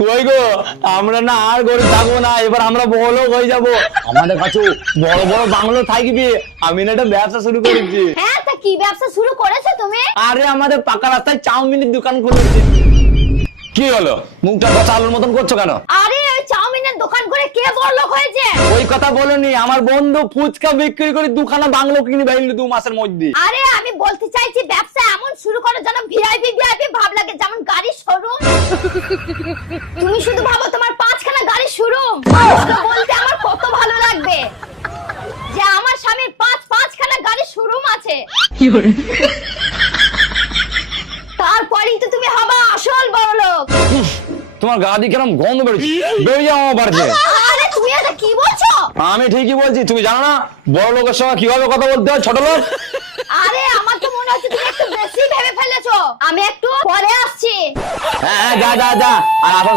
কই গো, আমরা না আর গরিব থাকবো না, এবার আমরা বড়লোক হয়ে যাবো। আমাদের কাছে বড় বড় বাংলো থাকবে। আমি না একটা ব্যবসা শুরু করেছি। হ্যাঁ, তা কি ব্যবসা শুরু করেছো তুমি? আরে আমাদের পাকা রাস্তায় চাউমিনের দোকান খুলেছি। কি হলো, মুখটা কথা আলুর মতন করছো কেন? আরে ওই চাউমিনের দোকান করে কে বড়লোক হয়েছে? ওই কথা বলনি, আমার বন্ধু ফুচকা বিক্রি করে দুখানা বাংলো কিনে ফেললো 2 মাসের মধ্যে। আরে আমি বলতে চাইছি ব্যবসা এমন শুরু করো যেন ভিআইপি ভিআইপি ভাব লাগে, যেমন গাড়ির শোরুম। তুমি শুধু ভাবো তোমার 5খানা গাড়ির শোরুম বলতে আমার কত ভালো লাগবে যে আমার স্বামীর 5খানা গাড়ির শোরুম আছে। তারপরেই তো তুমি হবা আসল বড়লোক। তোমার গাড়ি কেরম গন্ধ বেরোচ্ছে, বেরিয়ে যাও আমার বাড়িতে। আরে তুমি এটা কি বলছো? আমি ঠিকই বলছি, তুমি জানো না বড় লোকের সঙ্গে কিভাবে কথা বলতে হয় ছোট লোক? আরে আমার তো মনে হচ্ছে তুমি একটু বেশি ভেবে ফেলেছো। আমি একটু পরে আসছি। হ্যাঁ, যা যা যা। আর আসার